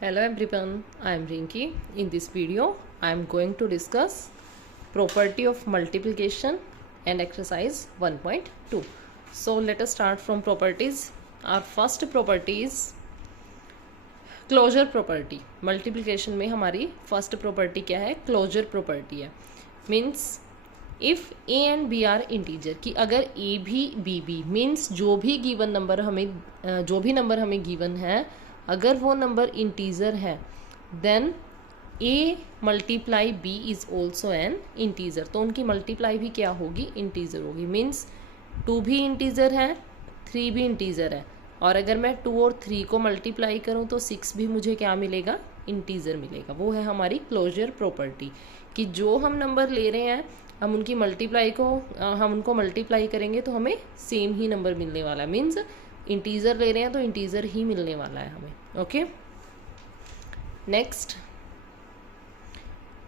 Hello everyone, I am Rinki. In this video, I am going to discuss property of multiplication and exercise 1.2. So let us start from properties. Our first property is closure property. Multiplication में हमारी first property क्या है? Closure property है. Means if A and B are integer, कि अगर ए भी B भी means जो भी नंबर हमें गिवन है, अगर वो नंबर इंटीजर है, then A multiply B is also an integer. तो उनकी मल्टीप्लाई भी क्या होगी? इंटीजर होगी. मीन्स 2 भी इंटीजर है, 3 भी इंटीजर है, और अगर मैं 2 और 3 को मल्टीप्लाई करूं तो 6 भी मुझे क्या मिलेगा? इंटीजर मिलेगा. वो है हमारी क्लोजर प्रॉपर्टी, कि जो हम नंबर ले रहे हैं हम उनको मल्टीप्लाई करेंगे तो हमें सेम ही नंबर मिलने वाला है. मीन्स इंटीजर ले रहे हैं तो इंटीजर ही मिलने वाला है हमें. Okay, next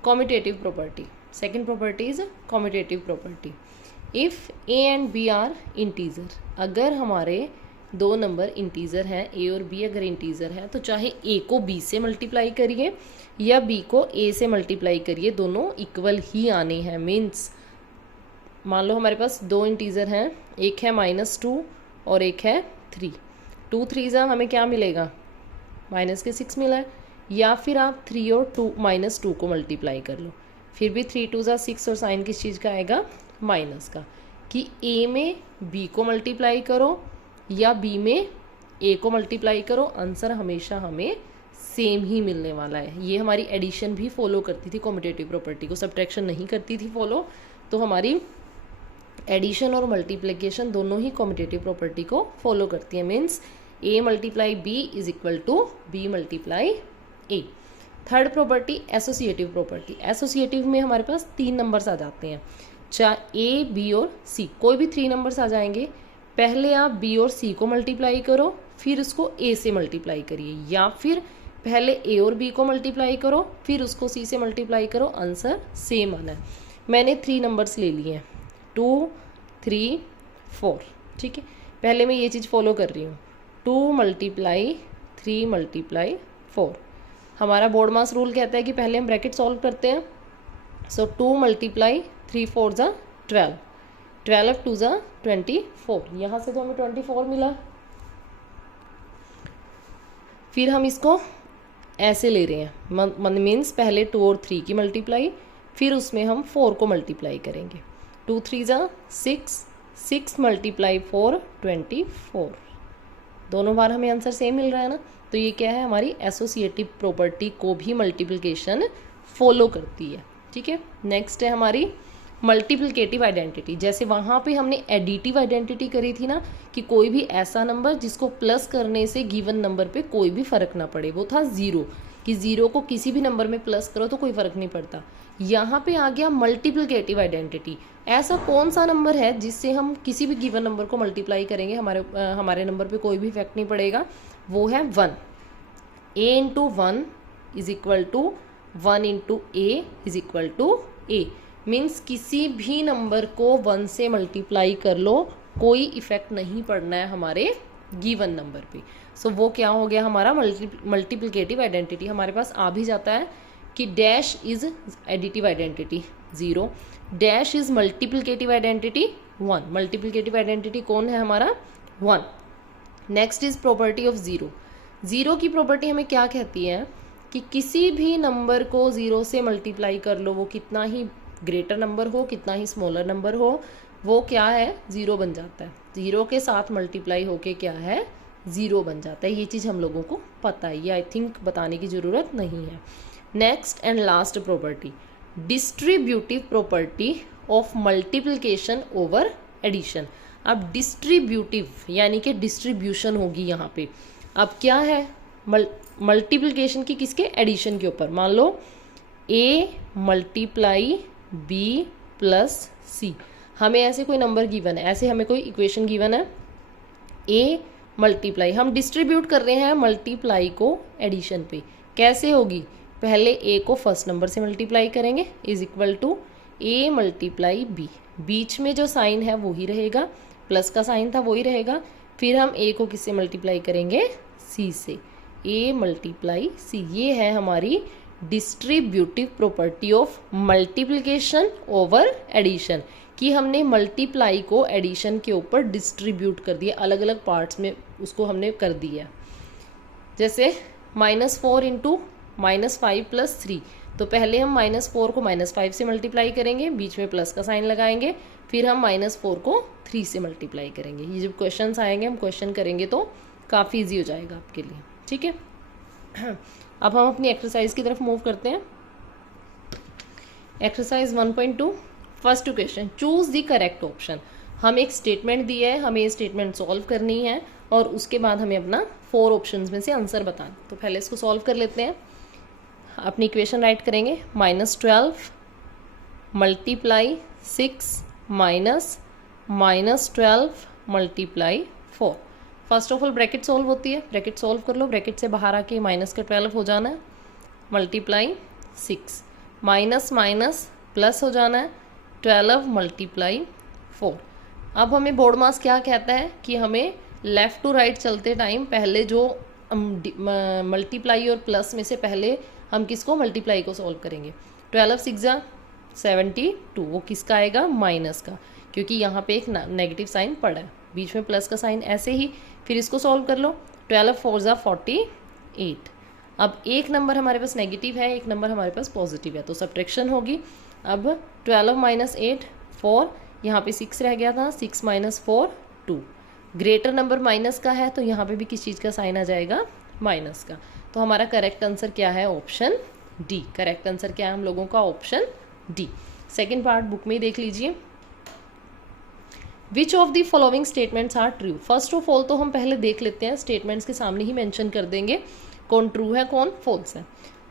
commutative property. Second property is commutative property. If A and B are integer, अगर हमारे दो नंबर इंटीजर हैं, ए और बी अगर इंटीजर है, तो चाहे ए को बी से मल्टीप्लाई करिए या बी को ए से मल्टीप्लाई करिए, दोनों इक्वल ही आने हैं. मीन्स मान लो हमारे पास दो इंटीजर हैं, एक है -2 और एक है 3. 2 3 हमें क्या मिलेगा? -6 मिला है. या फिर आप 3 और -2 को मल्टीप्लाई कर लो, फिर भी 3 2 6 और साइन किस चीज़ का आएगा? माइनस का. कि ए में बी को मल्टीप्लाई करो या बी में ए को मल्टीप्लाई करो, आंसर हमेशा हमें सेम ही मिलने वाला है. ये हमारी एडिशन भी फॉलो करती थी कॉम्यूटेटिव प्रॉपर्टी को, सब्ट्रैक्शन नहीं करती थी फॉलो. तो हमारी एडिशन और मल्टीप्लिकेशन दोनों ही कॉम्यूटेटिव प्रॉपर्टी को फॉलो करती है. Means A multiply B is equal to B multiply A. Third property associative property. Associative में हमारे पास 3 नंबर्स आ जाते हैं, चाहे ए बी और सी, कोई भी 3 नंबर्स आ जाएंगे. पहले आप बी और सी को मल्टीप्लाई करो, फिर उसको ए से मल्टीप्लाई करिए, या फिर पहले ए और बी को मल्टीप्लाई करो फिर उसको सी से मल्टीप्लाई करो, आंसर सेम आना है. मैंने 3 नंबर्स ले लिए हैं, 2 3 4. ठीक है, पहले मैं ये चीज़ फॉलो कर रही हूँ. 2 मल्टीप्लाई 3 मल्टीप्लाई 4. हमारा बोर्ड मास रूल कहता है कि पहले हम ब्रैकेट सॉल्व करते हैं. सो 2 मल्टीप्लाई 3 4 ज़ा 12, 12 2 ज़ा 24. यहाँ से तो हमें 24 मिला. फिर हम इसको ऐसे ले रहे हैं, मीन्स पहले 2 और 3 की मल्टीप्लाई, फिर उसमें हम 4 को मल्टीप्लाई करेंगे. 2 3 ज़ा 6, 6 मल्टीप्लाई 4 24. दोनों बार हमें आंसर सेम मिल रहा है ना. तो ये क्या है? हमारी एसोसिएटिव प्रॉपर्टी को भी मल्टीप्लिकेशन फॉलो करती है. ठीक है, नेक्स्ट है हमारी मल्टीप्लिकेटिव आइडेंटिटी. जैसे वहाँ पे हमने एडिटिव आइडेंटिटी करी थी ना, कि कोई भी ऐसा नंबर जिसको प्लस करने से गिवन नंबर पे कोई भी फर्क ना पड़े, वो था 0, कि 0 को किसी भी नंबर में प्लस करो तो कोई फर्क नहीं पड़ता. यहाँ पे आ गया मल्टीप्लिकेटिव आइडेंटिटी. ऐसा कौन सा नंबर है जिससे हम किसी भी गिवन नंबर को मल्टीप्लाई करेंगे हमारे नंबर पे कोई भी इफेक्ट नहीं पड़ेगा? वो है 1. a into 1 is equal to 1 into A is equal to A. Means किसी भी नंबर को 1 से मल्टीप्लाई कर लो, कोई इफेक्ट नहीं पड़ना है हमारे गिवन नंबर पे. सो वो क्या हो गया? हमारा मल्टीप्लिकेटिव आइडेंटिटी हमारे पास आ भी जाता है, कि dash is additive identity 0, dash is multiplicative identity 1. Multiplicative identity कौन है? हमारा 1. Next is property of 0. 0 की प्रॉपर्टी हमें क्या कहती है? कि किसी भी नंबर को 0 से मल्टीप्लाई कर लो, वो कितना ही ग्रेटर नंबर हो, कितना ही स्मॉलर नंबर हो, वो क्या है? 0 बन जाता है. 0 के साथ मल्टीप्लाई होके क्या है? 0 बन जाता है. ये चीज़ हम लोगों को पता है, ये आई थिंक बताने की ज़रूरत नहीं है. Next and last property, distributive property of multiplication over addition. अब डिस्ट्रीब्यूटिव यानी कि डिस्ट्रीब्यूशन होगी यहाँ पे. अब क्या है? मल्टीप्लिकेशन की किसके? एडिशन के ऊपर. मान लो a multiply b plus c. हमें ऐसे कोई नंबर गिवन है, ऐसे हमें कोई इक्वेशन गिवन है, a मल्टीप्लाई, हम डिस्ट्रीब्यूट कर रहे हैं मल्टीप्लाई को एडिशन पे. कैसे होगी? पहले a को फर्स्ट नंबर से मल्टीप्लाई करेंगे, is equal to a multiply b. बीच में जो साइन है वो ही रहेगा, प्लस का साइन था वो ही रहेगा. फिर हम a को किससे मल्टीप्लाई करेंगे? c से. A multiply C. ये है हमारी distributive property of multiplication over addition, कि हमने मल्टीप्लाई को एडिशन के ऊपर डिस्ट्रीब्यूट कर दिया, अलग अलग पार्ट्स में उसको हमने कर दिया। जैसे -4 इंटू -5 + 3, तो पहले हम -4 को -5 से मल्टीप्लाई करेंगे, बीच में प्लस का साइन लगाएंगे, फिर हम -4 को 3 से मल्टीप्लाई करेंगे। ये जब क्वेश्चंस आएंगे हम क्वेश्चन करेंगे तो काफ़ी ईजी हो जाएगा आपके लिए, ठीक है। अब हम अपनी एक्सरसाइज की तरफ मूव करते हैं। Exercise 1.2 first question, choose the correct option. हम एक स्टेटमेंट दी है, हमें ये स्टेटमेंट सॉल्व करनी है और उसके बाद हमें अपना 4 ऑप्शंस में से आंसर बताना। तो पहले इसको सॉल्व कर लेते हैं। अपनी इक्वेशन राइट करेंगे, -12 multiply 6 -12 multiply 4। First of all bracket solve होती है, ब्रैकेट सॉल्व कर लो, ब्रैकेट से बाहर आके माइनस का 12 हो जाना है, मल्टीप्लाई 6, माइनस माइनस प्लस हो जाना है, 12 मल्टीप्लाई 4। अब हमें बोर्ड मास क्या कहता है कि हमें लेफ़्ट टू राइट चलते टाइम पहले जो मल्टीप्लाई और प्लस में से पहले हम किसको मल्टीप्लाई को सॉल्व करेंगे। 12 6 72, वो किसका आएगा, माइनस का, क्योंकि यहाँ पे एक नेगेटिव साइन पड़ा है, बीच में प्लस का साइन ऐसे ही। फिर इसको सॉल्व कर लो, 12 4 48। अब एक नंबर हमारे पास नेगेटिव है, एक नंबर हमारे पास पॉजिटिव है, तो सब्ट्रैक्शन होगी। अब 12 - 8 4, यहाँ पे 6 रह गया था, 6 - 4 2। ग्रेटर नंबर माइनस का है तो यहाँ पे भी किस चीज़ का साइन आ जाएगा, माइनस का। तो हमारा करेक्ट आंसर क्या है, ऑप्शन डी। करेक्ट आंसर क्या है हम लोगों का, option D. Second part book में ही देख लीजिए। Which of the following statements are true. First of all तो हम पहले देख लेते हैं, स्टेटमेंट्स के सामने ही मेंशन कर देंगे कौन ट्रू है कौन फॉल्स है।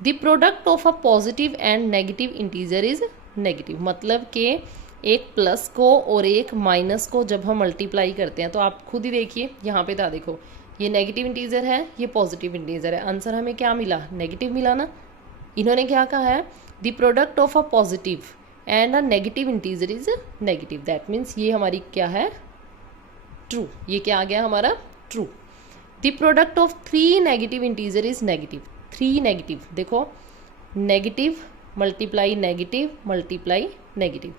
The product of a positive and negative integer is negative, मतलब कि एक प्लस को और एक माइनस को जब हम मल्टीप्लाई करते हैं तो आप खुद ही देखिए, यहाँ पे था देखो, ये नेगेटिव इंटीजर है, ये पॉजिटिव इंटीजर है, आंसर हमें क्या मिला, नेगेटिव मिला ना। इन्होंने क्या कहा है, the product of a positive and a negative integer is negative, that means ये हमारी क्या है, ट्रू। ये क्या आ गया हमारा, true. The product of 3 negative integer is negative. 3 negative, देखो negative multiply negative multiply negative.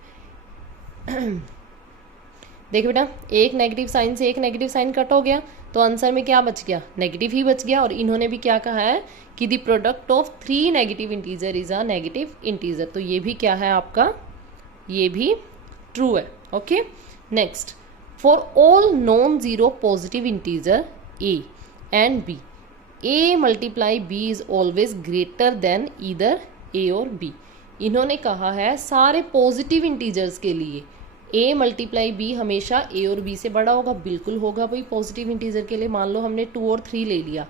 देखो बेटा, एक नेगेटिव साइन से एक नेगेटिव साइन कट हो गया, तो आंसर में क्या बच गया, नेगेटिव ही बच गया। और इन्होंने भी क्या कहा है कि the product of 3 negative integer is a negative integer, तो ये भी क्या है आपका, ये भी ट्रू है। Okay, next, for all non zero positive integer a and b, a multiply b is always greater than either a और b। इन्होंने कहा है सारे पॉजिटिव इंटीजर्स के लिए a मल्टीप्लाई b हमेशा a और b से बड़ा होगा। बिल्कुल होगा भाई, पॉजिटिव इंटीजर के लिए मान लो हमने 2 और 3 ले लिया,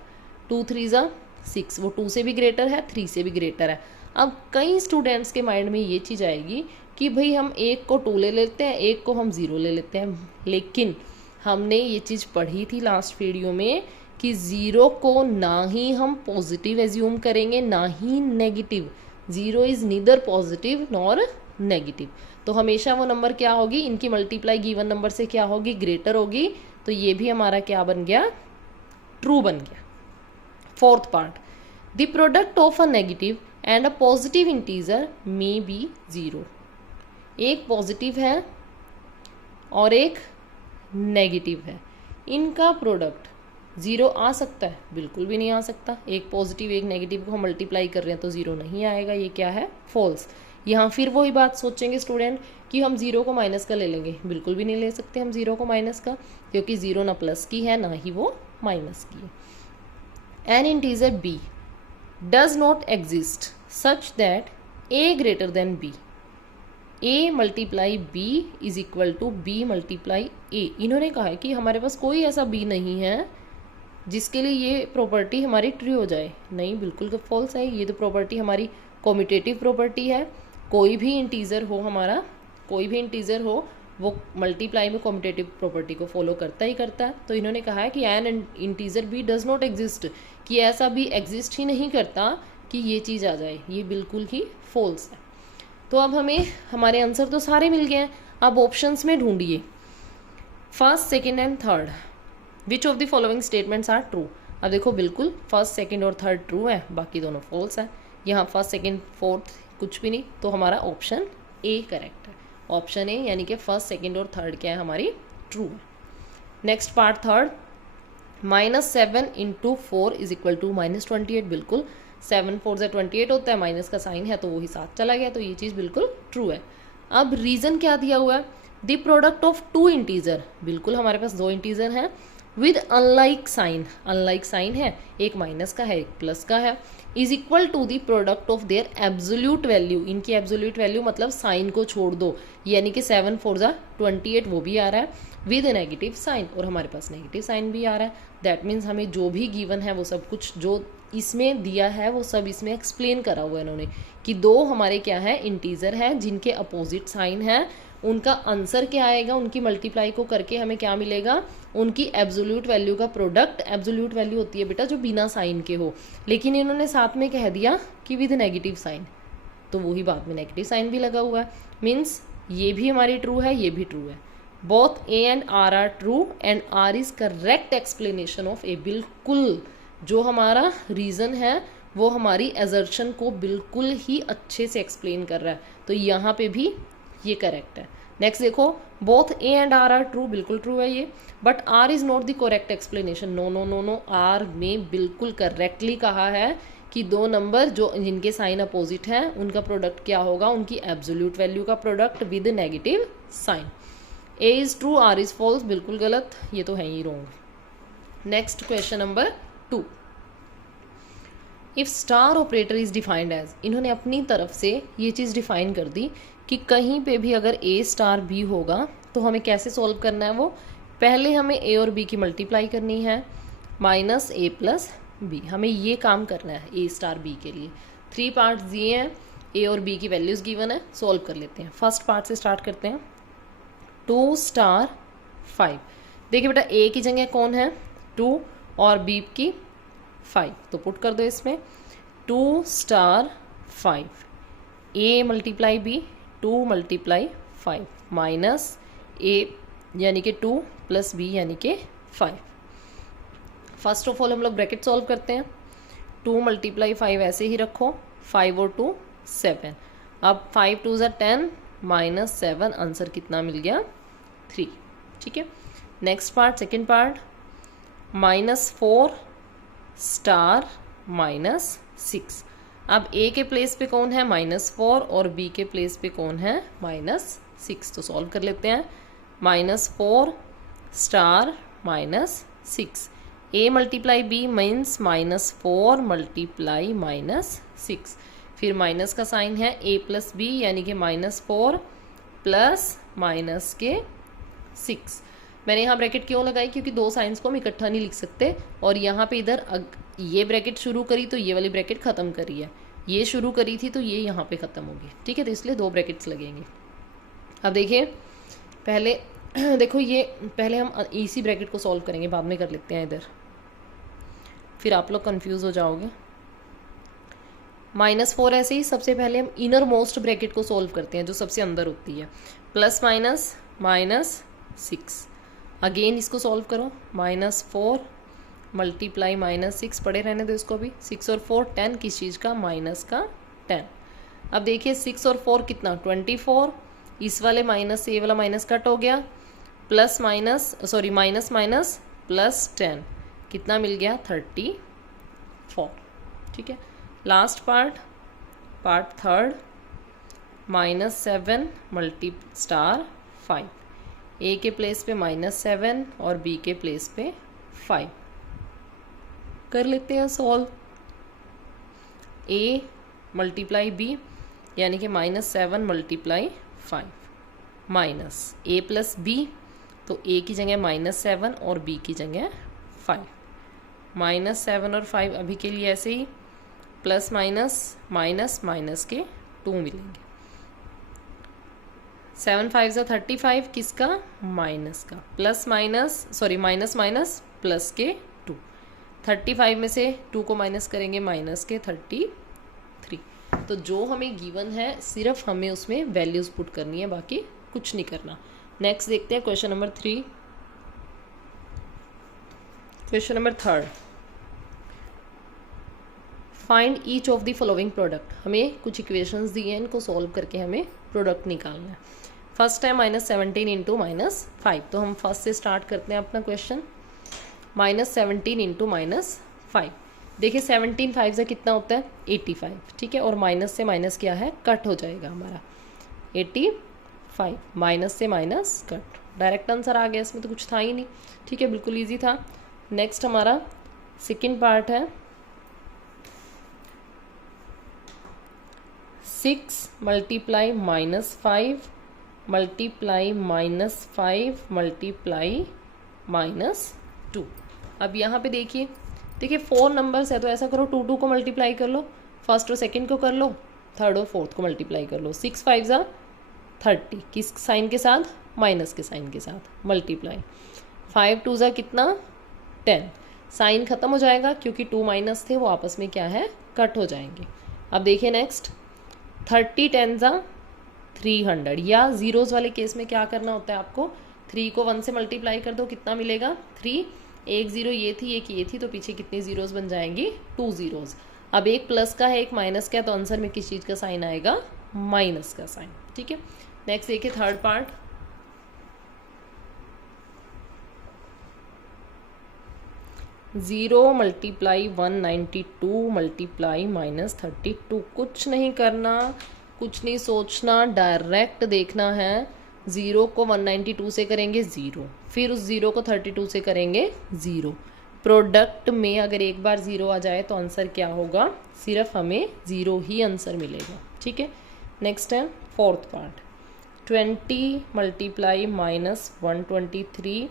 2 3 6, वो 2 से भी ग्रेटर है, 3 से भी ग्रेटर है। अब कई स्टूडेंट्स के माइंड में ये चीज़ आएगी कि भाई हम एक को 2 ले लेते हैं, एक को हम 0 ले लेते हैं, लेकिन हमने ये चीज़ पढ़ी थी लास्ट वीडियो में कि 0 को ना ही हम पॉजिटिव एज्यूम करेंगे ना ही negative. 0 is neither positive nor negative, तो हमेशा वो नंबर क्या होगी, इनकी मल्टीप्लाई गिवन नंबर से क्या होगी, ग्रेटर होगी। तो ये भी हमारा क्या बन गया, ट्रू बन गया। Fourth part, the product of a negative and a positive integer may be 0। एक पॉजिटिव है और एक नेगेटिव है, इनका प्रोडक्ट 0 आ सकता है, बिल्कुल भी नहीं आ सकता। एक पॉजिटिव एक नेगेटिव को हम मल्टीप्लाई कर रहे हैं तो 0 नहीं आएगा, ये क्या है, फॉल्स। यहाँ फिर वही बात सोचेंगे स्टूडेंट कि हम 0 को माइनस का ले लेंगे, बिल्कुल भी नहीं ले सकते हम 0 को माइनस का, क्योंकि 0 ना प्लस की है ना ही वो माइनस की है। An integer b does not exist such that a greater than b, a multiply b is equal to b multiply a। इन्होंने कहा है कि हमारे पास कोई ऐसा b नहीं है जिसके लिए ये प्रॉपर्टी हमारी ट्रू हो जाए। नहीं, बिल्कुल फॉल्स है, ये तो प्रॉपर्टी हमारी कॉम्यूटेटिव प्रॉपर्टी है। कोई भी इंटीजर हो हमारा, कोई भी इंटीजर हो, वो मल्टीप्लाई में कॉम्यूटेटिव प्रॉपर्टी को फॉलो करता ही करता है। तो इन्होंने कहा है कि N integer b does not exist, कि ऐसा भी एग्जिस्ट ही नहीं करता कि ये चीज़ आ जाए, ये बिल्कुल ही फॉल्स है। तो अब हमें हमारे आंसर तो सारे मिल गए हैं, अब ऑप्शंस में ढूंढिए first second and third. Which of the following statements are true. अब देखो बिल्कुल फर्स्ट सेकंड और थर्ड ट्रू है, बाकी दोनों फॉल्स है। यहाँ फर्स्ट सेकंड फोर्थ कुछ भी नहीं, तो हमारा ऑप्शन ए करेक्ट है। ऑप्शन ए यानी कि फर्स्ट सेकंड और थर्ड क्या है हमारी ट्रू है। Next part third, -7 × 4 = -28। बिल्कुल 7 4 से 28 होता है, माइनस का साइन है तो वही साथ चला गया, तो ये चीज़ बिल्कुल ट्रू है। अब रीज़न क्या दिया हुआ है, द प्रोडक्ट ऑफ 2 इंटीजर, बिल्कुल हमारे पास 2 इंटीजर हैं with unlike sign, unlike sign है, एक माइनस का है एक प्लस का है, is equal to the product of their absolute value. इनकी एब्सोल्यूट वैल्यू मतलब साइन को छोड़ दो, यानी कि 7 4 जा 28 वो भी आ रहा है विद नेगेटिव साइन, और हमारे पास नेगेटिव साइन भी आ रहा है। दैट मीन्स हमें जो भी गिवन है वो सब कुछ जो इसमें दिया है वो सब इसमें एक्सप्लेन करा हुआ है इन्होंने, कि दो हमारे क्या है इंटीजर है जिनके अपोजिट साइन है, उनका आंसर क्या आएगा, उनकी मल्टीप्लाई को करके हमें क्या मिलेगा, उनकी एब्सोल्यूट वैल्यू का प्रोडक्ट। एब्सोल्यूट वैल्यू होती है बेटा जो बिना साइन के हो, लेकिन इन्होंने साथ में कह दिया कि विद नेगेटिव साइन, तो वही बाद में नेगेटिव साइन भी लगा हुआ है। मीन्स ये भी हमारी ट्रू है, ये भी ट्रू है। Both A and R are true and R is correct explanation of A. बिल्कुल जो हमारा रीज़न है वो हमारी एजर्शन को बिल्कुल ही अच्छे से एक्सप्लेन कर रहा है, तो यहाँ पे भी ये करेक्ट है। नेक्स्ट देखो, both A and R are true, बिल्कुल ट्रू है ये, but R is not the correct explanation. No no no no, R में बिल्कुल करेक्टली कहा है कि दो नंबर जो जिनके साइन अपोजिट हैं उनका प्रोडक्ट क्या होगा, उनकी एब्सोल्यूट वैल्यू का product with negative sign. A is true, R is false, बिल्कुल गलत, ये तो है ही wrong. Next question number 2, if star operator is defined as, इन्होंने अपनी तरफ से ये चीज़ डिफाइन कर दी कि कहीं पे भी अगर ए स्टार बी होगा तो हमें कैसे सॉल्व करना है। वो पहले हमें ए और बी की मल्टीप्लाई करनी है, -a + b, हमें ये काम करना है ए स्टार बी के लिए। 3 पार्ट्स दिए हैं, ए और बी की वैल्यूज़ गिवन है, सॉल्व कर लेते हैं। फर्स्ट पार्ट से स्टार्ट करते हैं, 2 * 5। देखिए बेटा ए की जगह कौन है 2 और बी की 5, तो पुट कर दो इसमें 2 * 5, a multiply b, 2 × 5 minus a यानी कि 2 + b यानी कि 5। फर्स्ट ऑफ ऑल हम लोग ब्रैकेट सॉल्व करते हैं, 2 × 5 ऐसे ही रखो, 5 और 2 7। अब 5 2 = 10 -7, आंसर कितना मिल गया 3। ठीक है, नेक्स्ट पार्ट सेकेंड पार्ट, -4 * -6। अब a के प्लेस पे कौन है -4 और b के प्लेस पे कौन है -6, तो सॉल्व कर लेते हैं। -4 * -6, a × b मीन्स -4 × -6, फिर माइनस का साइन है a + b यानी कि -4 + -6। मैंने यहाँ ब्रैकेट क्यों लगाई, क्योंकि दो साइंस को हम इकट्ठा नहीं लिख सकते, और यहाँ पे इधर ये ब्रैकेट शुरू करी तो ये वाली ब्रैकेट ख़त्म करी है, ये शुरू करी थी तो ये यहाँ पे ख़त्म होगी। ठीक है, तो इसलिए 2 ब्रैकेट्स लगेंगे। अब देखिए पहले देखो ये पहले हम इसी ब्रैकेट को सॉल्व करेंगे, बाद में कर लेते हैं इधर, फिर आप लोग कंफ्यूज हो जाओगे। -4 ऐसे ही सबसे पहले हम इनर मोस्ट ब्रैकेट को सॉल्व करते हैं जो सबसे अंदर होती है, +- -6। अगेन इसको सॉल्व करो, -4 × -6, पड़े रहने दो इसको भी, 6 और 4 10, किस चीज़ का माइनस का 10। अब देखिए 6 और 4 कितना 24, इस वाले माइनस से ये वाला माइनस कट हो गया, माइनस +10 कितना मिल गया 34। ठीक है, लास्ट पार्ट थर्ड, -7 * 5, a के प्लेस पे -7 और b के प्लेस पे 5, कर लेते हैं सॉल्व। a × b यानी कि -7 × 5 माइनस a + b, तो a की जगह -7 और b की जगह 5, -7 और 5 अभी के लिए ऐसे ही, प्लस माइनस के 2 मिलेंगे। 7 5 = 35, किसका माइनस का, माइनस प्लस के 2, 35 में से 2 को माइनस करेंगे माइनस के 33। तो जो हमें गिवन है सिर्फ हमें उसमें वैल्यूज पुट करनी है, बाकी कुछ नहीं करना। नेक्स्ट देखते हैं question number 3। Question number 3, find each of the following product, हमें कुछ इक्वेशंस दिए हैं, इनको सॉल्व करके हमें प्रोडक्ट निकालना है। फर्स्ट है -17 इंटू -5, तो हम फर्स्ट से स्टार्ट करते हैं अपना क्वेश्चन। -17 इंटू -5, देखिए 17 5 से कितना होता है 85, ठीक है, और माइनस से माइनस क्या है कट हो जाएगा हमारा 85, माइनस से माइनस कट, डायरेक्ट आंसर आ गया, इसमें तो कुछ था ही नहीं, ठीक है, बिल्कुल ईजी था। नेक्स्ट हमारा सेकेंड पार्ट है 6 मल्टीप्लाई -5 मल्टीप्लाई -5 मल्टीप्लाई -2। अब यहाँ पे देखिए 4 नंबर्स है, तो ऐसा करो 2 2 को मल्टीप्लाई कर लो, फर्स्ट और सेकंड को कर लो, थर्ड और फोर्थ को मल्टीप्लाई कर लो। 6 5 ज़ा 30, किस साइन के साथ, माइनस के साइन के साथ, मल्टीप्लाई 5 2 ज़ा कितना 10, साइन खत्म हो जाएगा क्योंकि 2 माइनस थे, वो आपस में क्या है कट हो जाएंगे। अब देखिए नेक्स्ट 30 10 ज़ा 300, या जीरोज़ वाले केस में क्या करना होता है आपको, 3 को 1 से मल्टीप्लाई कर दो, कितना मिलेगा 3, एक जीरो ये थी एक ये थी, तो पीछे कितनी जीरोज़ बन जाएंगी 2 जीरोज़। अब एक प्लस का है एक माइनस का है, तो आंसर में किस चीज़ का साइन आएगा, माइनस का साइन, ठीक है। नेक्स्ट देखिए थर्ड पार्ट, 0 मल्टीप्लाई 192 मल्टीप्लाई -32, कुछ नहीं करना, कुछ नहीं सोचना, डायरेक्ट देखना है। 0 को 192 से करेंगे 0, फिर उस 0 को 32 से करेंगे 0। प्रोडक्ट में अगर एक बार 0 आ जाए तो आंसर क्या होगा, सिर्फ हमें 0 ही आंसर मिलेगा, ठीक है। नेक्स्ट है फोर्थ पार्ट, 20 मल्टीप्लाई -123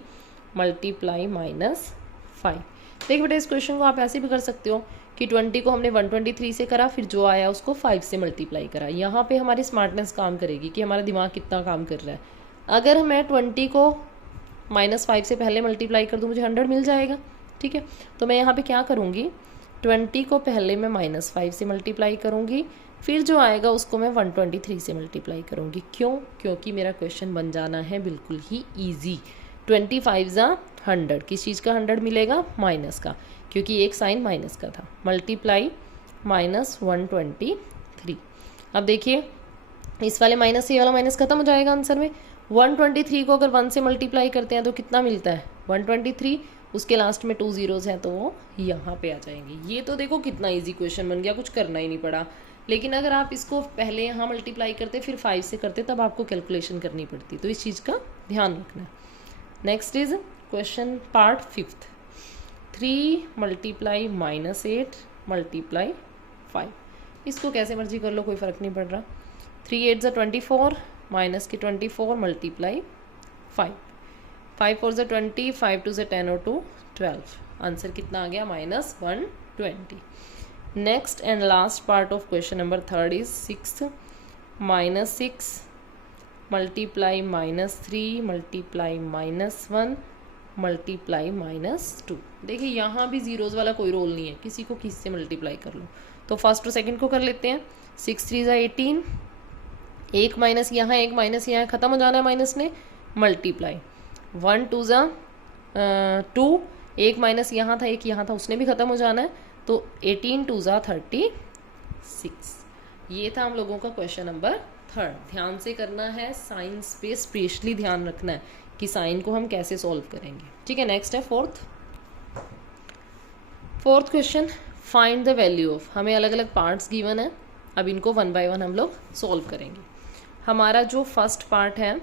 मल्टीप्लाई -5। देखिए बेटा इस क्वेश्चन को आप ऐसे भी कर सकते हो कि 20 को हमने 123 से करा, फिर जो आया उसको 5 से मल्टीप्लाई करा। यहाँ पे हमारी स्मार्टनेस काम करेगी कि हमारा दिमाग कितना काम कर रहा है। अगर मैं 20 को -5 से पहले मल्टीप्लाई कर दूँ मुझे 100 मिल जाएगा, ठीक है। तो मैं यहाँ पे क्या करूँगी, 20 को पहले मैं -5 से मल्टीप्लाई करूँगी, फिर जो आएगा उसको मैं 123 से मल्टीप्लाई करूँगी। क्यों, क्योंकि मेरा क्वेश्चन बन जाना है बिल्कुल ही ईजी। 25 ज़ा 100, किस चीज़ का 100 मिलेगा, माइनस का, क्योंकि एक साइन माइनस का था, मल्टीप्लाई -123। अब देखिए इस वाले माइनस से ये वाला माइनस खत्म हो जाएगा आंसर में। 123 को अगर 1 से मल्टीप्लाई करते हैं तो कितना मिलता है 123, उसके लास्ट में 2 जीरोज़ हैं तो वो यहाँ पे आ जाएंगे। ये तो देखो कितना इजी क्वेश्चन बन गया, कुछ करना ही नहीं पड़ा। लेकिन अगर आप इसको पहले यहाँ मल्टीप्लाई करते फिर 5 से करते तब आपको कैलकुलेशन करनी पड़ती, तो इस चीज़ का ध्यान रखना है। Next is question part 5, 3 multiply -8 multiply 5। इसको कैसे मर्जी कर लो, कोई फ़र्क नहीं पड़ रहा। 3 8 ज़ा 24 माइनस की 24 मल्टीप्लाई 5, 5 4 ज़ा 20, 5 2 ज़ा 10 और 2 12, आंसर कितना आ गया -120। Next and last part of question number 3 is 6 -6 multiply -3 multiply -1 multiply -2। देखिए यहाँ भी जीरोज़ वाला कोई रोल नहीं है, किसी को किस से मल्टीप्लाई कर लो। तो फर्स्ट और सेकंड को कर लेते हैं। 6 3 ज़ा 18, एक माइनस यहाँ एक माइनस यहाँ, ख़त्म हो जाना है माइनस ने, मल्टीप्लाई 1 2 ज़ा 2, एक माइनस यहाँ था एक यहाँ था, उसने भी ख़त्म हो जाना है, तो 18 2 ज़ा 36। ये था हम लोगों का क्वेश्चन नंबर 3। ध्यान से करना है, साइंस पे स्पेशली ध्यान रखना है कि साइन को हम कैसे सॉल्व करेंगे, ठीक है। नेक्स्ट है fourth question, find the value of, हमें अलग अलग पार्ट्स गिवन है, अब इनको 1 बाय 1 हम लोग सॉल्व करेंगे। हमारा जो फर्स्ट पार्ट है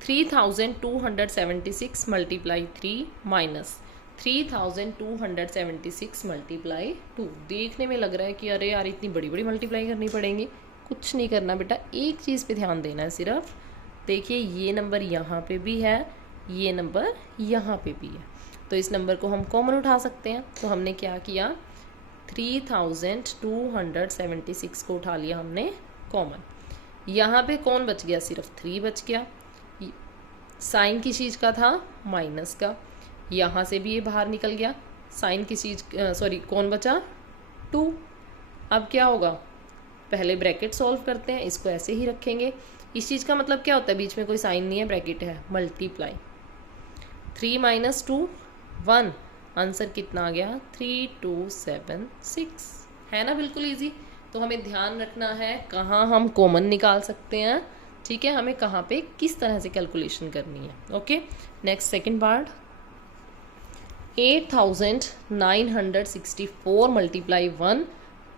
3276 मल्टीप्लाई 3 माइनस 3276 मल्टीप्लाई 2। देखने में लग रहा है कि अरे यार इतनी बड़ी बड़ी मल्टीप्लाई करनी पड़ेंगी, कुछ नहीं करना बेटा, एक चीज़ पे ध्यान देना है सिर्फ। देखिए ये नंबर यहाँ पे भी है, ये नंबर यहाँ पे भी है, तो इस नंबर को हम कॉमन उठा सकते हैं। तो हमने क्या किया, 3276 को उठा लिया हमने कॉमन। यहाँ पे कौन बच गया, सिर्फ 3 बच गया। साइन किस चीज़ का था, माइनस का, यहाँ से भी ये बाहर निकल गया। साइन किस चीज़, सॉरी कौन बचा 2। अब क्या होगा, पहले ब्रैकेट सॉल्व करते हैं, इसको ऐसे ही रखेंगे। इस चीज़ का मतलब क्या होता है, बीच में कोई साइन नहीं है, ब्रैकेट है, मल्टीप्लाई 3 - 2 1, आंसर कितना आ गया 3276। है ना, बिल्कुल इजी। तो हमें ध्यान रखना है कहाँ हम कॉमन निकाल सकते हैं, ठीक है, हमें कहाँ पे किस तरह से कैलकुलेशन करनी है। Okay, next second part, 8964 multiply 1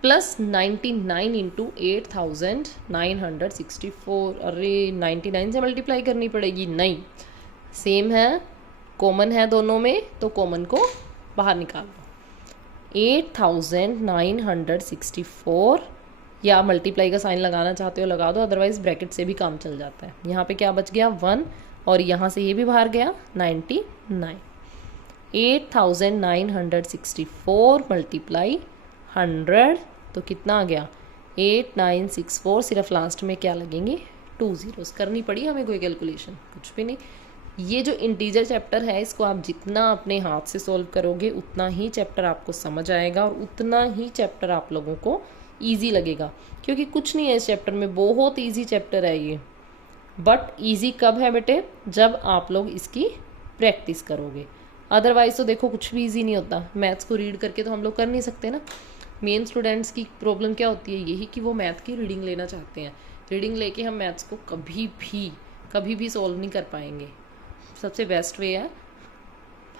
plus 99 into 8964। अरे 99 से मल्टीप्लाई करनी पड़ेगी, नहीं, सेम है, कॉमन है दोनों में, तो कॉमन को बाहर निकाल दो। 8964, या मल्टीप्लाई का साइन लगाना चाहते हो लगा दो, अदरवाइज ब्रैकेट से भी काम चल जाता है। यहाँ पे क्या बच गया 1, और यहाँ से ये भी बाहर गया 99। 8964 मल्टीप्लाई 100, तो कितना आ गया 8964। सिर्फ लास्ट में क्या लगेंगे 2 ज़ीरोस। करनी पड़ी हमें कोई कैलकुलेशन, कुछ भी नहीं। ये जो इंटीजर चैप्टर है, इसको आप जितना अपने हाथ से सॉल्व करोगे उतना ही चैप्टर आपको समझ आएगा, और उतना ही चैप्टर आप लोगों को ईजी लगेगा, क्योंकि कुछ नहीं है इस चैप्टर में, बहुत ईजी चैप्टर है ये। बट ईजी कब है बेटे, जब आप लोग इसकी प्रैक्टिस करोगे, अदरवाइज तो देखो कुछ भी ईजी नहीं होता। मैथ्स को रीड करके तो हम लोग कर नहीं सकते ना। मेन स्टूडेंट्स की प्रॉब्लम क्या होती है, यही कि वो मैथ की रीडिंग लेना चाहते हैं। रीडिंग लेके हम मैथ्स को कभी भी सॉल्व नहीं कर पाएंगे। सबसे बेस्ट वे है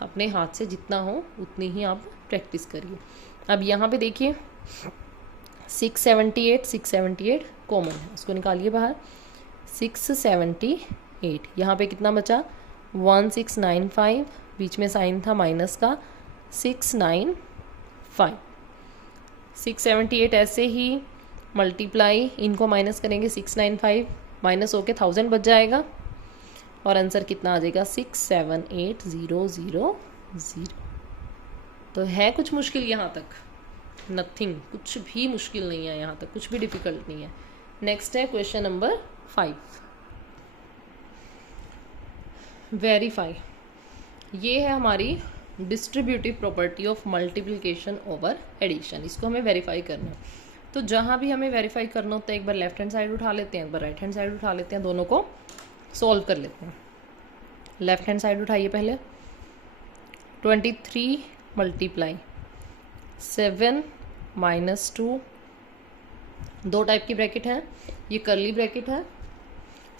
अपने हाथ से जितना हो उतनी ही आप प्रैक्टिस करिए। अब यहाँ पे देखिए 678 कॉमन है, उसको निकालिए बाहर। 678, यहाँ पे कितना बचा 1695, बीच में साइन था माइनस का, 695। 678 ऐसे ही मल्टीप्लाई, इनको माइनस करेंगे, 695 माइनस होके 1000 बच जाएगा, और आंसर कितना आ जाएगा 678000। तो है कुछ मुश्किल यहाँ तक, नथिंग, कुछ भी मुश्किल नहीं है यहाँ तक, कुछ भी डिफिकल्ट नहीं है। नेक्स्ट है क्वेश्चन नंबर 5, वेरीफाई। ये है हमारी distributive property of multiplication over addition, इसको हमें वेरीफाई करना है। तो जहाँ भी हमें वेरीफाई करना होता है, एक बार लेफ्ट हैंड साइड उठा लेते हैं, एक बार राइट हैंड साइड उठा लेते हैं, दोनों को सॉल्व कर लेते हैं। लेफ्ट हैंड साइड उठाइए पहले। 23 मल्टीप्लाई 7 माइनस 2, दो टाइप की ब्रैकेट है, ये करली ब्रैकेट है।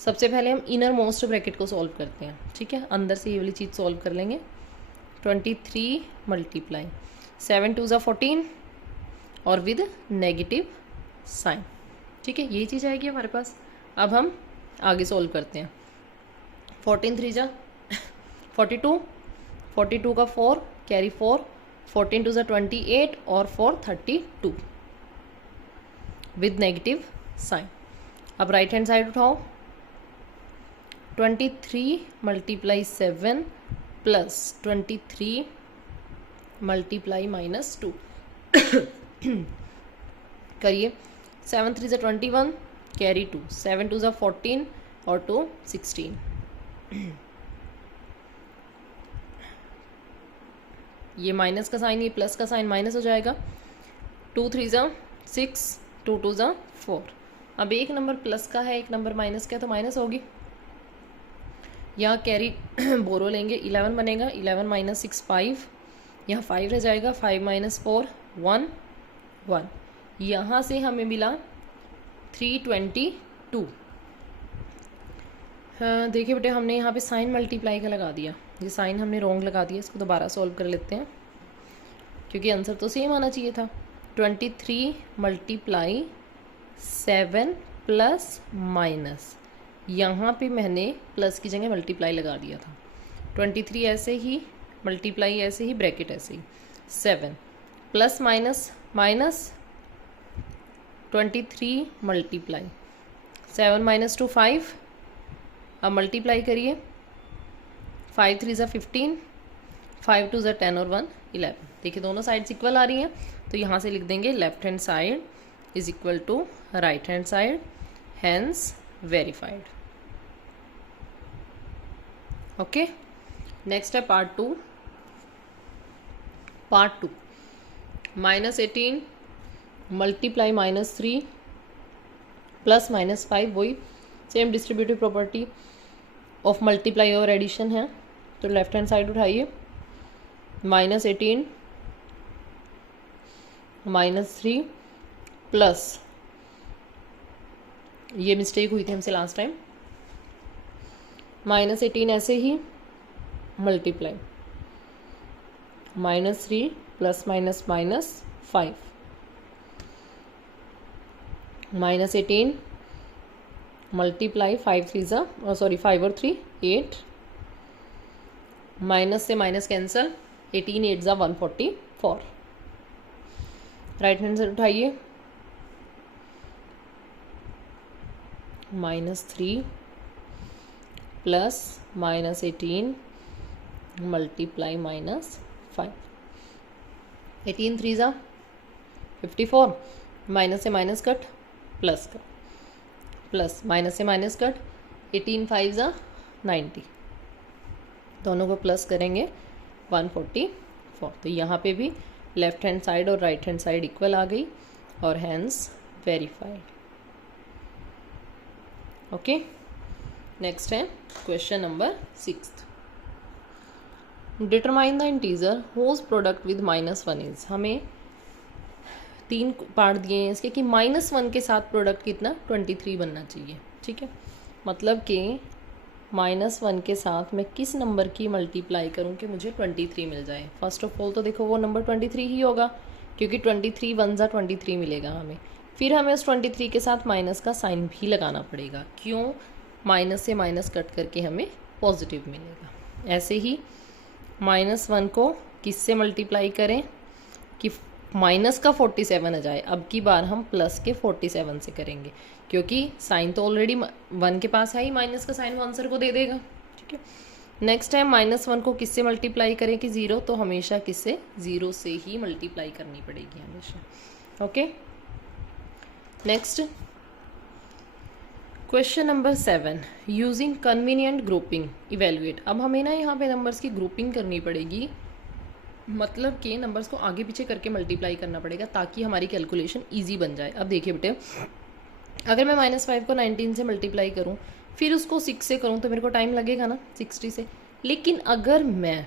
सबसे पहले हम इनर मोस्ट ब्रैकेट को सॉल्व करते हैं, ठीक है, अंदर से ये वाली चीज़ सॉल्व कर लेंगे। 23 मल्टीप्लाई 7 2 14, और विद नेगेटिव साइन, ठीक है, यही चीज़ आएगी हमारे पास। अब हम आगे सॉल्व करते हैं। 14 3 जा 42, 42 का 4 कैरी 4, 14 2 28, और 4 32 विद नेगेटिव साइन। अब राइट हैंड साइड उठाओ। 23 मल्टीप्लाई 7 प्लस 23 मल्टीप्लाई माइनस 2 करिए। 7 3 21, कैरी 2, 7 2 14, और 2 16। ये माइनस का साइन, ये प्लस का साइन माइनस हो जाएगा। 2 3 6, 2 2 4। अब एक नंबर प्लस का है, एक नंबर माइनस का है, तो माइनस होगी। यहाँ कैरी बोरो लेंगे, 11 बनेगा, 11 माइनस 6 5, यहाँ 5 रह जाएगा, 5 माइनस 4 1 1। यहाँ से हमें मिला 322। हाँ देखिए बेटे, हमने यहाँ पे साइन मल्टीप्लाई का लगा दिया, ये साइन हमने रॉन्ग लगा दिया, इसको दोबारा सॉल्व कर लेते हैं, क्योंकि आंसर तो सेम आना चाहिए था। 23 मल्टीप्लाई 7 प्लस माइनस, यहाँ पे मैंने प्लस की जगह मल्टीप्लाई लगा दिया था। 23 ऐसे ही, मल्टीप्लाई ऐसे ही, ब्रैकेट ऐसे ही, 7 plus minus minus, 23 multiply 7 minus 2 5। अब मल्टीप्लाई करिए, 5 3 15, 5 2 10, और 1 11। देखिए दोनों साइड्स इक्वल आ रही हैं, तो यहाँ से लिख देंगे left hand side is equal to right hand side, hence verified. Okay, next है पार्ट 2। पार्ट 2, -18 मल्टीप्लाई -3 प्लस -5, वही same distributive property of multiply और एडिशन है। तो लेफ्ट हैंड साइड उठाइए, -18 -3 प्लस, ये मिस्टेक हुई थी हमसे लास्ट टाइम, -18 ऐसे ही मल्टीप्लाई -3 प्लस माइनस -5 -18 मल्टीप्लाई 5 और 3 8, माइनस से माइनस कैंसल, 18 8 ज़ा 144। राइट हैंड से उठाइए, -3 प्लस -18 मल्टीप्लाई -5, 18 3 ज़ा 54, माइनस से माइनस कट, प्लस का प्लस, माइनस से माइनस कट, 18 5 ज़ा 90, दोनों को प्लस करेंगे 144। तो यहाँ पे भी लेफ्ट हैंड साइड और राइट हैंड साइड इक्वल आ गई और हैंस वेरीफाइड। ओके, नेक्स्ट है question number 6। Determine the integer whose product with -1 is. हमें 3 पार्ट दिए हैं इसके कि -1 के साथ प्रोडक्ट कितना 23 बनना चाहिए। ठीक है, मतलब कि -1 के साथ मैं किस नंबर की मल्टीप्लाई करूं कि मुझे 23 मिल जाए। फर्स्ट ऑफ ऑल तो देखो वो नंबर 23 ही होगा, क्योंकि 23 1 ज़ा 23 मिलेगा हमें। फिर हमें उस 23 के साथ माइनस का साइन भी लगाना पड़ेगा। क्यों? माइनस से माइनस कट करके हमें पॉजिटिव मिलेगा। ऐसे ही -1 को किससे मल्टीप्लाई करें कि माइनस का 47 आ जाए। अब की बार हम प्लस के 47 से करेंगे, क्योंकि साइन तो ऑलरेडी 1 के पास है ही, माइनस का साइन वो आंसर को दे देगा। ठीक है, नेक्स्ट टाइम -1 को किससे मल्टीप्लाई करें कि 0, तो हमेशा किससे 0 से ही मल्टीप्लाई करनी पड़ेगी हमेशा। Okay, next question number 7, using convenient grouping evaluate. अब हमें ना यहाँ पे नंबर्स की ग्रुपिंग करनी पड़ेगी, मतलब कि नंबर्स को आगे पीछे करके मल्टीप्लाई करना पड़ेगा ताकि हमारी कैलकुलेशन इजी बन जाए। अब देखिए बेटे, अगर मैं -5 को 19 से मल्टीप्लाई करूँ फिर उसको 6 से करूँ तो मेरे को टाइम लगेगा ना 60 से। लेकिन अगर मैं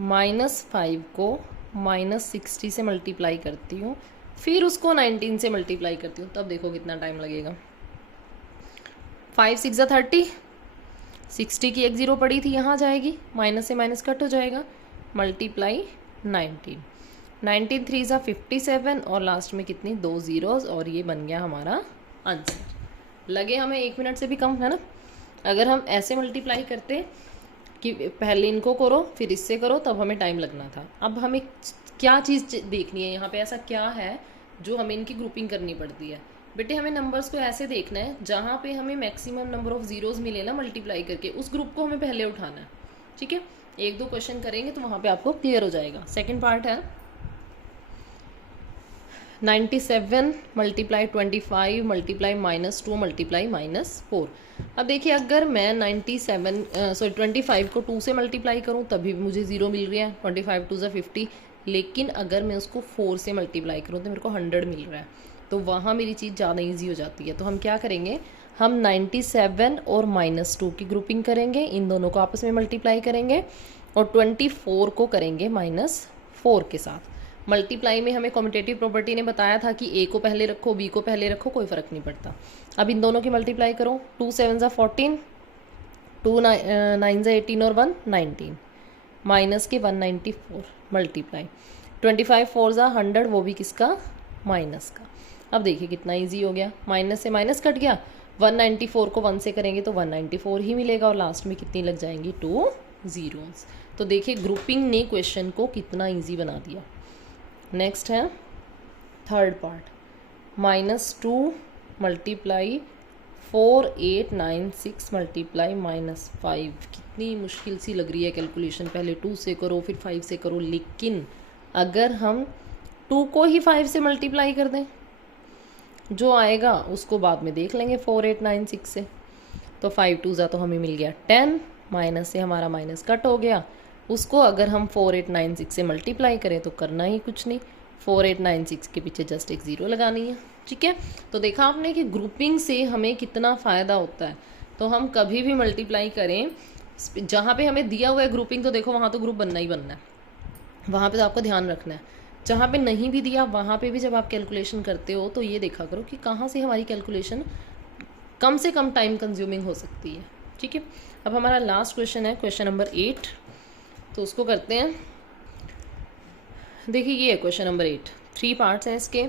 -5 को -60 से मल्टीप्लाई करती हूँ फिर उसको 19 से मल्टीप्लाई करती हूँ, तब देखो कितना टाइम लगेगा। 5 6 ज़ा 30, 60 की एक 0 पड़ी थी, यहाँ जाएगी, माइनस से माइनस कट हो जाएगा, मल्टीप्लाई 19, 19 3 ज़ा 57 और लास्ट में कितनी 2 ज़ीरोज़, और ये बन गया हमारा आंसर। लगे हमें 1 मिनट से भी कम, है ना। अगर हम ऐसे मल्टीप्लाई करते कि पहले इनको करो फिर इससे करो तब हमें टाइम लगना था। अब हमें क्या चीज़ देखनी है यहाँ पे, ऐसा क्या है जो हमें इनकी ग्रुपिंग करनी पड़ती है। बेटे हमें नंबर्स को ऐसे देखना है जहाँ पे हमें मैक्सिमम नंबर ऑफ ज़ीरोज़ मिले ना मल्टीप्लाई करके, उस ग्रुप को हमें पहले उठाना है। ठीक है, 1-2 क्वेश्चन करेंगे तो वहाँ पे आपको क्लियर हो जाएगा। सेकंड पार्ट है 97 मल्टीप्लाई 25 मल्टीप्लाई -2 मल्टीप्लाई -4। अब देखिए अगर मैं 25 को 2 से मल्टीप्लाई करूँ तभी मुझे 0 मिल रहा है, 25 2 ज़ा 50। लेकिन अगर मैं उसको 4 से मल्टीप्लाई करूँ तो मेरे को 100 मिल रहा है, तो वहाँ मेरी चीज़ ज़्यादा ईजी हो जाती है। तो हम क्या करेंगे, हम 97 और -2 की ग्रुपिंग करेंगे, इन दोनों को आपस में मल्टीप्लाई करेंगे और 24 को करेंगे -4 के साथ। मल्टीप्लाई में हमें कॉम्यूटेटिव प्रॉपर्टी ने बताया था कि ए को पहले रखो, बी को पहले रखो, कोई फ़र्क नहीं पड़ता। अब इन दोनों की मल्टीप्लाई करो, 2 7 ज़ा 14, 2 9 ज़ा 18 और 1 19, माइनस के 194 मल्टीप्लाई 25 4 ज़ा 100, वो भी किसका माइनस का। अब देखिए कितना इजी हो गया, माइनस से माइनस कट गया, 194 को 1 से करेंगे तो 194 ही मिलेगा और लास्ट में कितनी लग जाएंगी 2 ज़ीरोज़। तो देखिए ग्रुपिंग ने क्वेश्चन को कितना इजी बना दिया। नेक्स्ट है थर्ड पार्ट, -2 मल्टीप्लाई 4896 मल्टीप्लाई -5। कितनी मुश्किल सी लग रही है कैलकुलेशन, पहले 2 से करो फिर 5 से करो। लेकिन अगर हम 2 को ही 5 से मल्टीप्लाई कर दें, जो आएगा उसको बाद में देख लेंगे 4896 से। तो 5 2 ज़ा तो हमें मिल गया 10, माइनस से हमारा माइनस कट हो गया, उसको अगर हम 4896 से मल्टीप्लाई करें तो करना ही कुछ नहीं, 4896 के पीछे जस्ट एक 0 लगानी है। ठीक है, तो देखा आपने कि ग्रुपिंग से हमें कितना फ़ायदा होता है। तो हम कभी भी मल्टीप्लाई करें, जहाँ पे हमें दिया हुआ है ग्रुपिंग, तो देखो वहाँ तो ग्रुप बनना ही बनना है, वहाँ पे तो आपको ध्यान रखना है। जहाँ पे नहीं भी दिया वहाँ पे भी जब आप कैलकुलेशन करते हो तो ये देखा करो कि कहाँ से हमारी कैलकुलेशन कम से कम टाइम कंज्यूमिंग हो सकती है। ठीक है, अब हमारा लास्ट क्वेश्चन है क्वेश्चन नंबर 8, तो उसको करते हैं। देखिए ये है क्वेश्चन नंबर 8, 3 पार्ट्स हैं इसके।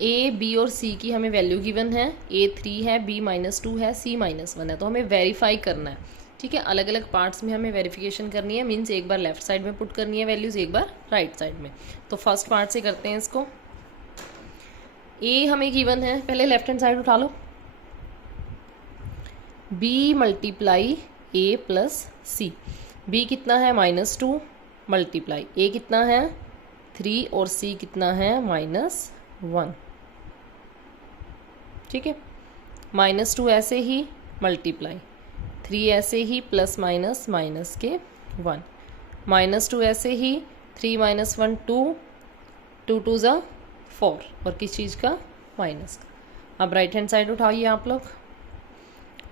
ए, बी और सी की हमें वैल्यू गिवन है। A 3 है, B -2 है, C -1 है। तो हमें वेरीफाई करना है। ठीक है, अलग अलग पार्ट्स में हमें वेरिफिकेशन करनी है, मीन्स एक बार लेफ्ट साइड में पुट करनी है वैल्यूज़, एक बार राइट साइड में। तो फर्स्ट पार्ट से करते हैं इसको। ए हमें गिवन है, पहले लेफ्ट हैंड साइड उठा लो। B × A + C। B कितना है -2 मल्टीप्लाई A कितना है 3 और C कितना है -1। ठीक है, -2 ऐसे ही मल्टीप्लाई 3 ऐसे ही प्लस माइनस माइनस के 1, -2 ऐसे ही 3 - 1 2, 2 2 ज़ा 4 और किस चीज़ का माइनस का। अब राइट हैंड साइड उठाइए आप लोग।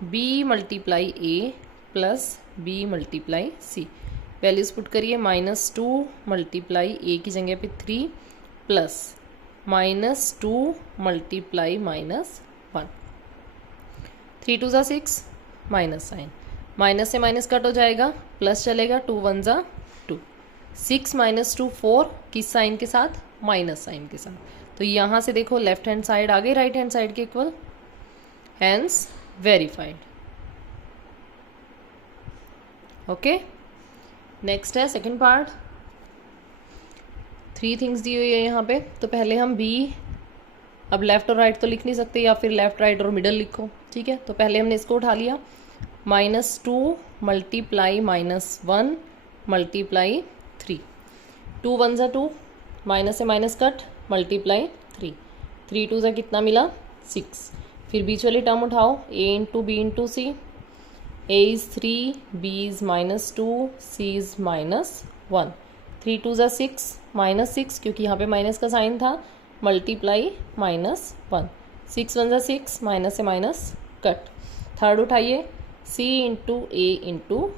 B × A + B × C। Values put करिए, -2 मल्टीप्लाई A की जगह पे 3 प्लस -2 मल्टीप्लाई -1, 3 2 ज़ा 6 माइनस साइन, माइनस से माइनस कट हो जाएगा, प्लस चलेगा, 2 1 ज़ा 2, 6 - 2 4 किस साइन के साथ, माइनस साइन के साथ। तो यहाँ से देखो लेफ्ट हैंड साइड आ गई राइट हैंड साइड के equal, hence verified. Okay, next है सेकंड पार्ट। 3 थिंग्स दी हुई है यहाँ पे। तो पहले हम B, अब लेफ्ट और राइट तो लिख नहीं सकते, या फिर लेफ्ट राइट और मिडल लिखो। ठीक है, तो पहले हमने इसको उठा लिया, -2 मल्टीप्लाई -1 मल्टीप्लाई 3, 2 1 ज़ा 2, माइनस से माइनस कट, मल्टीप्लाई 3, 3 2 ज़ा कितना मिला 6। फिर बीच वाली टर्म उठाओ, A × B × C। A is 3, B is -2, C is -1, 3 2 ज़ा 6, -6 क्योंकि यहाँ पे माइनस का साइन था, मल्टीप्लाई -1, 6 1 ज़ा 6, माइनस से माइनस कट। थर्ड उठाइए, C × A ×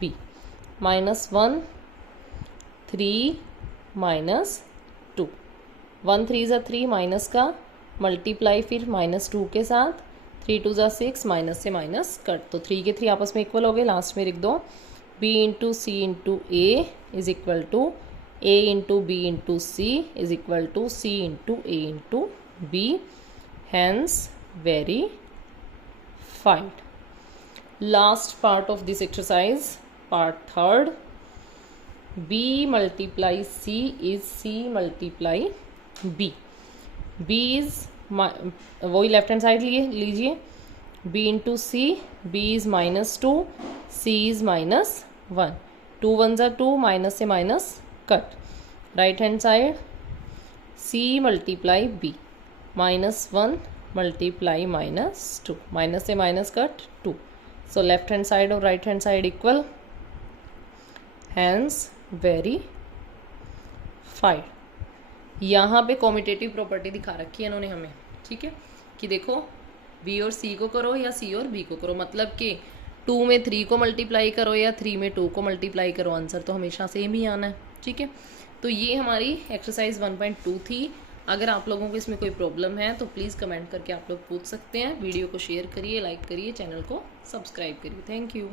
B, -1 3 -2, 1 3 ज़ा 3 माइनस का, मल्टीप्लाई फिर -2 के साथ, 3 2 ज़ा 6, माइनस से माइनस कट। तो 3 के 3 आपस में इक्वल हो गए, लास्ट में लिख दो B × C × A is equal to A × B × C is equal to C × A × B, hence verified. Last part of this exercise, part third, B × C is C × B. B is वही left hand side लीजिए, B × C, B is -2, C is -1, 2 1 ज़ा 2, minus से minus cut. Right hand side C × B, -1 multiply -2, minus से minus cut 2। So left hand side और right hand side equal, hence verified. यहाँ पे commutative property दिखा रखी है इन्होंने हमें। ठीक है, कि देखो B और C को करो या C और B को करो, मतलब कि 2 में 3 को मल्टीप्लाई करो या 3 में 2 को मल्टीप्लाई करो, आंसर तो हमेशा सेम ही आना है। ठीक है, तो ये हमारी एक्सरसाइज 1.2 थी। अगर आप लोगों को इसमें कोई प्रॉब्लम है तो प्लीज़ कमेंट करके आप लोग पूछ सकते हैं। वीडियो को शेयर करिए, लाइक करिए, चैनल को सब्सक्राइब करिए। Thank you.